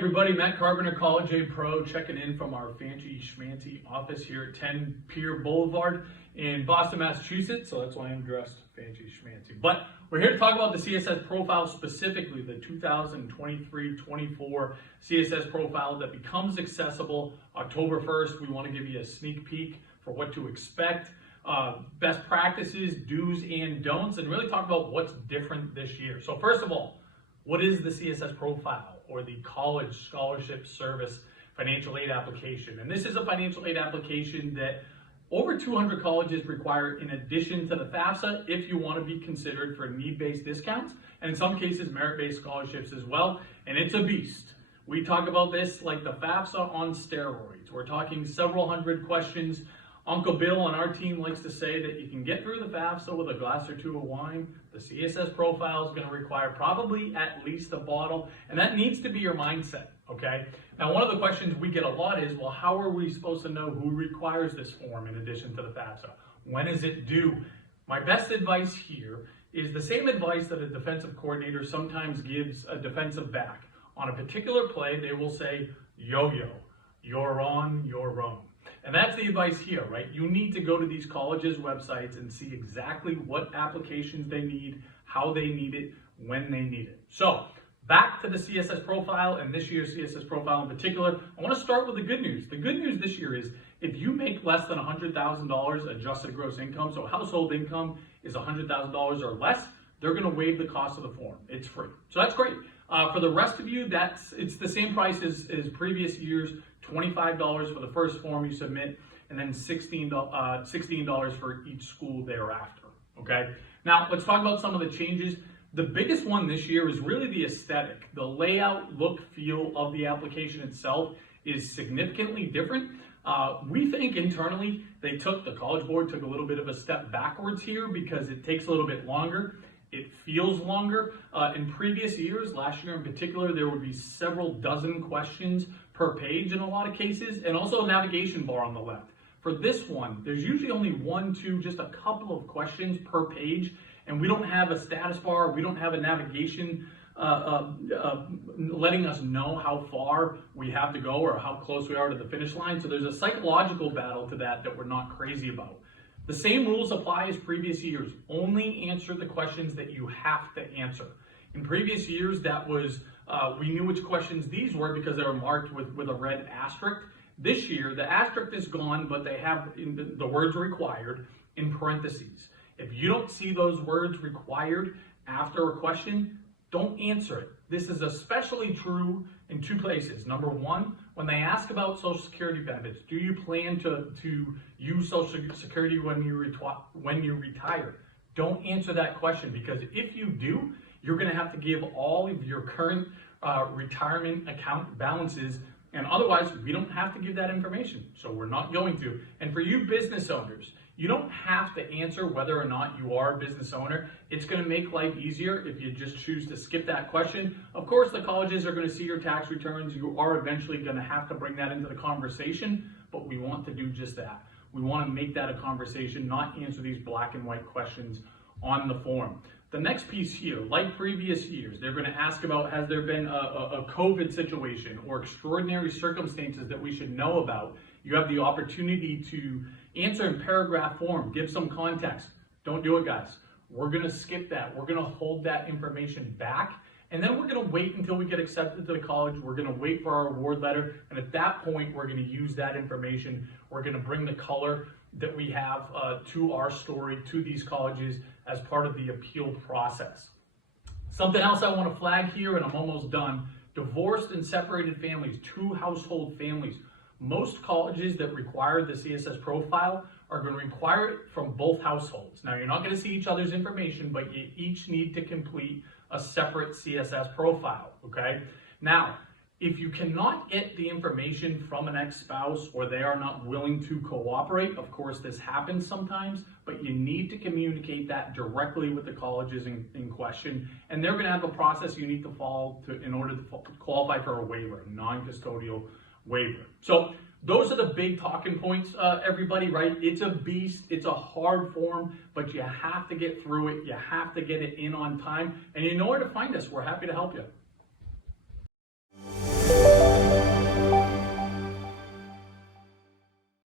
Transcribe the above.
everybody, Matt Carpenter, College A Pro, checking in from our fancy schmancy office here at 10 Pier Boulevard in Boston, Massachusetts. So that's why I'm dressed fancy schmancy. But we're here to talk about the CSS Profile, specifically the 2023-24 CSS Profile that becomes accessible October 1st. We want to give you a sneak peek for what to expect, best practices, do's and don'ts, and really talk about what's different this year. So first of all, what is the CSS Profile, or the College Scholarship Service Financial Aid Application? And this is a financial aid application that over 200 colleges require in addition to the FAFSA if you want to be considered for need-based discounts, and in some cases merit-based scholarships as well. And it's a beast. We talk about this like the FAFSA on steroids. We're talking several hundred questions. Uncle Bill on our team likes to say that you can get through the FAFSA with a glass or two of wine. The CSS Profile is going to require probably at least a bottle, and that needs to be your mindset, okay? Now, one of the questions we get a lot is, well, how are we supposed to know who requires this form in addition to the FAFSA? When is it due? My best advice here is the same advice that a defensive coordinator sometimes gives a defensive back. On a particular play, they will say, yo-yo, you're on your own. And that's the advice here, right? You need to go to these colleges' websites and see exactly what applications they need, how they need it, when they need it. So back to the CSS Profile, and this year's CSS Profile in particular, I want to start with the good news. The good news this year is if you make less than $100,000 adjusted gross income, so household income is $100,000 or less, they're going to waive the cost of the form. It's free. So that's great. For the rest of you, it's the same price as previous years, $25 for the first form you submit, and then $16 for each school thereafter, okay? Now, let's talk about some of the changes. The biggest one this year is really the aesthetic. The layout, look, feel of the application itself is significantly different. We think internally the College Board took a little bit of a step backwards here because it takes a little bit longer. It feels longer. In previous years, last year in particular, there would be several dozen questions per page in a lot of cases, and also a navigation bar on the left. For this one, there's usually only one, two, just a couple of questions per page, and we don't have a status bar, we don't have a navigation letting us know how far we have to go or how close we are to the finish line. So there's a psychological battle to that we're not crazy about. The same rules apply as previous years. Only answer the questions that you have to answer. In previous years, that was, we knew which questions these were because they were marked with a red asterisk. This year, the asterisk is gone, but they have the words required in parentheses. If you don't see those words required after a question, don't answer it. This is especially true in two places. Number one, when they ask about Social Security benefits, do you plan to use Social Security when you retire? Don't answer that question, because if you do, you're going to have to give all of your current retirement account balances, and otherwise we don't have to give that information, so we're not going to. And for you business owners, you don't have to answer whether or not you are a business owner. It's going to make life easier if you just choose to skip that question. Of course, the colleges are going to see your tax returns. You are eventually going to have to bring that into the conversation, but we want to do just that. We want to make that a conversation, not answer these black and white questions on the form. The next piece here, like previous years, they're going to ask about, has there been a COVID situation or extraordinary circumstances that we should know about? You have the opportunity to answer in paragraph form, give some context. Don't do it, guys. We're going to skip that. We're going to hold that information back, and then we're going to wait until we get accepted to the college. We're going to wait for our award letter, and at that point, we're going to use that information. We're going to bring the color that we have to our story, to these colleges, as part of the appeal process. Something else I want to flag here, and I'm almost done: divorced and separated families, two household families. Most colleges that require the CSS Profile are going to require it from both households. Now, you're not going to see each other's information, but you each need to complete a separate CSS Profile, okay? Now, if you cannot get the information from an ex-spouse, or they are not willing to cooperate, of course this happens sometimes, but you need to communicate that directly with the colleges in question, and they're going to have a process you need to follow in order to qualify for a waiver, a non-custodial waiver. So those are the big talking points, everybody, right? It's a beast, it's a hard form, but you have to get through it, you have to get it in on time, and you know where to find us. We're happy to help you.